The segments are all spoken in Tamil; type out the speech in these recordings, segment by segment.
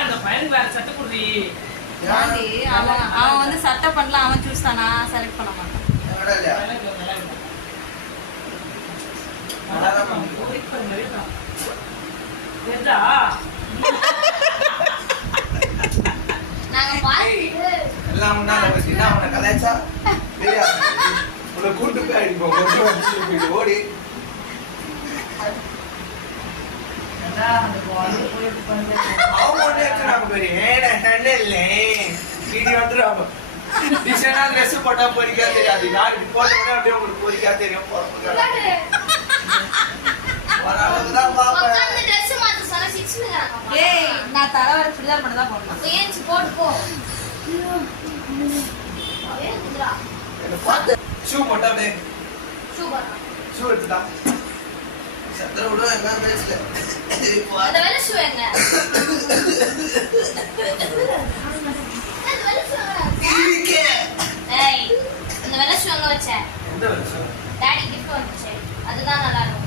அந்த பையன் வேற சட்டை குடுறி அவன் வந்து சட்டை பண்ணலாம், அவன் சூஸ் தானா செலக்ட் பண்ண மாட்டான். ஓடி ட்ரெஸ் போட்டா பொறிக்கா தெரியாது. நாளைக்கு போட்டோம்னா அப்படியே உங்களுக்கு பொறிக்கா தெரியும். நான் தர வர சுடிதார் பண்ண தான் போடணும். போட்டு போ. ஷூ போட்டா அப்படியே ஷூ எடுத்துட்டா சத்திர விட என்ன பேசல. அந்த வெள்ளை ஷூ எங்க? ஏய், அந்த வெள்ளை ஷூ எங்க வச்ச? எந்த வருஷம் டாடி கிஃப்ட் வந்துச்சு. அதுதான் நல்லா இருக்கும்.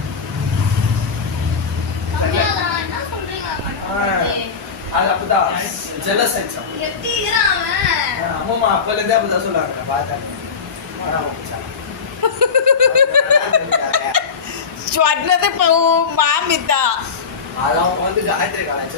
என்ன சொல்றீங்க? அது அப்பதான் ஜெலஸ் ஆயிடுச்சு. எப்படி இருக்கிறான் அவன்? அம்மா அப்பல இருந்தே அப்பதான் சொல்றாங்க. நான் பார்த்தேன். சொன்னது மாமிதா அதான் வந்து காயத்ரி காலேஜ்